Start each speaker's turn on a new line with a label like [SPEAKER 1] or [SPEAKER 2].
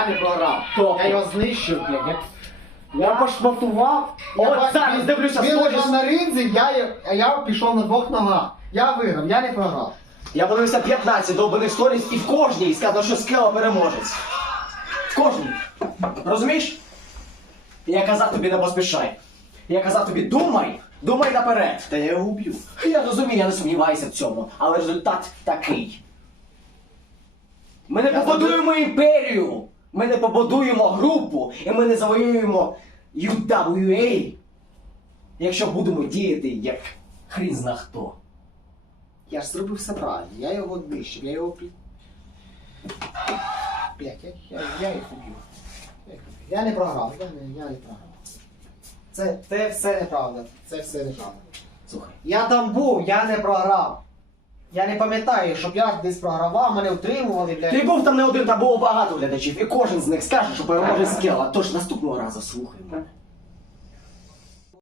[SPEAKER 1] Я не програв.
[SPEAKER 2] Тобто?
[SPEAKER 1] Я його знищив, блядь. Я пошматував.
[SPEAKER 2] От зараз дивлюся
[SPEAKER 1] Він
[SPEAKER 2] сторіс.
[SPEAKER 1] лежав на ринзі, я пішов на двох ногах. Я виграв, я не програв.
[SPEAKER 2] Я подивився 15 довбаних сторіс і в кожній сказано, що Скела переможець. В кожній. Розумієш? Я казав тобі не поспішай. Я казав тобі думай наперед. Та я його уб'ю. Я розумію, я не сумніваюся в цьому, але результат такий. Ми не побудуємо імперію, ми не побудуємо групу і ми не завоюємо UWA, якщо будемо діяти як хрін зна хто.
[SPEAKER 1] Я ж зробив все правильно, я його знищив, я його Блядь, я їх уб'ю. Я не програв, я не програв. Це все неправда, це все неправда.
[SPEAKER 2] Слухай.
[SPEAKER 1] Я там був, я не програв. Я не пам'ятаю, щоб я десь програвав, мене утримували, блядь.
[SPEAKER 2] Ти був там не один, там було багато глядачів, і кожен з них скаже, що переможе Скела. Тож наступного разу слухай мене.